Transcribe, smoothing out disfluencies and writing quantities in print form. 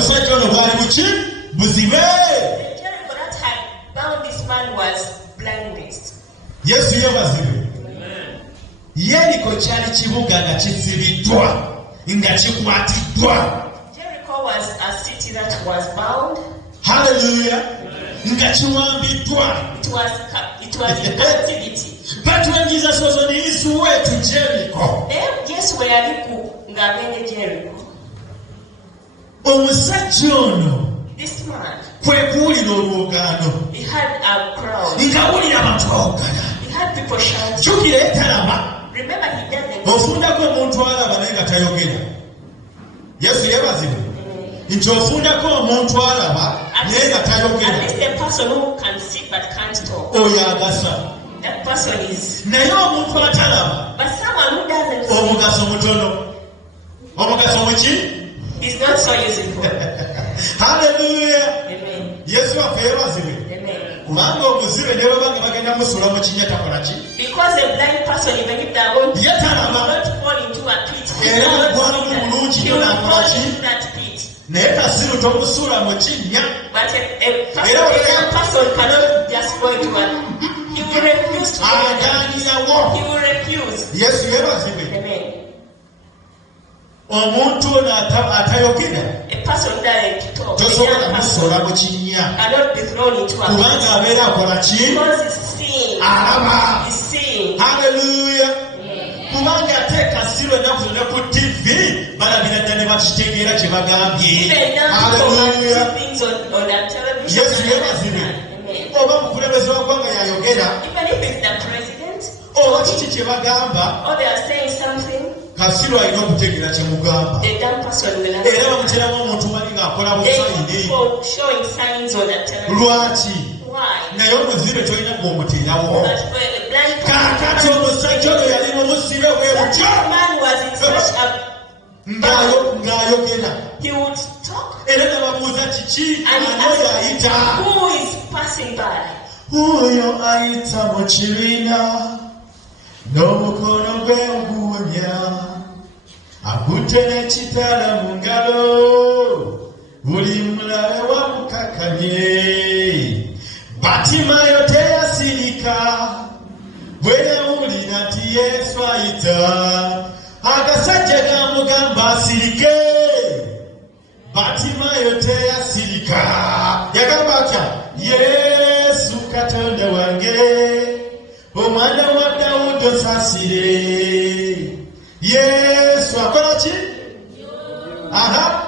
omusajja ono bwali buki buzibe. Jericho that had bound this man was blindness. Yesu yebazibe. Yeriko kyali kibuga nga kizibiddwa nga kikwatiddwa. Jericho was a city that was bound. Hallelujah. Nga kiwambiddwa. It was in captivity. But when Jesus was on his way to Jericho, Yesu bwe yali ng'agenda Jericho, omusajja ono this man, kwe kuwulira olwogaano, he had a crowd. ng'awulira abantu bawogana. He had people shouting. Jjukira yetalaba. Remember, he doesn't. Ofundako omuntu alaba naye nga tayogera. Yesu yebazibwe. Nti ofundako omuntu alaba naye nga tayogera. At least a person who can see but can't talk. Oyo agasa. That person is. Naye omuntu atalaba. But someone who doesn't see. Omugaso mutono. Omugaso muki? Is not so useful. Hallelujah. Amen. Yesu afe yebazibwe. Amen. Kubanga omuzibe ne bwebanga bagenda musula mu kinnya takola ki? Because a blind person, even if they are going to Yetalaba. not fall into a pit, Era agwana mu bulungi he will n'akola fall ki? into that pit. Naye kasiru tomusuula mu kinnya. But a person cannot just go into one. He will refuse to go. Agaanirawo. He will refuse. Yesu yebazibwe. Amen. Omuntu ono atayogera A person who doesn't talk, a tosobola young person, musola mu kinnya cannot be thrown into a pit. kubanga abeera akola ki? Because he's seeing. Alaba. He's seeing. Haleluya. Kubanga ate kasiru ennaku zonna ku TV balabira ddala ne bakitegeera kye bagambye. Even now, Haleluya. people things on that television. Yesu yebazibwe. Amen. Oba mukulembeze w'eggwanga yayogera Even if it's the president, oba kiki kye bagamba or they are saying something, kasiru alina okutegeera kye mugamba. the dumb person will Era understand. bamuteramu omuntu mali ng'akola They busayini. people showing signs on that television. Lwaki? Why? Naye omuzibe tolina gw'omuterawo. But for a blind Kaakati omusajja oyo yali mu musibe bwe that butyo man was in such a ng'ayogera. he would talk Era ne bamuuza kiki and he anoyo asked ayita. who is passing by. Oyo ayita mu kibiina n'omukono gwe oguwonya akutte n'ekitala mu ngalo buli mulabe wamukakanye. Batimaayo teyasirika bwe yawulira nti Yesu ayita agasajja gamugamba asirike. Batimaayo teyasirika yagamba atya Yesu Katonda wange omwana wa Dawudi osaasire. Yesu akola ki? Aha.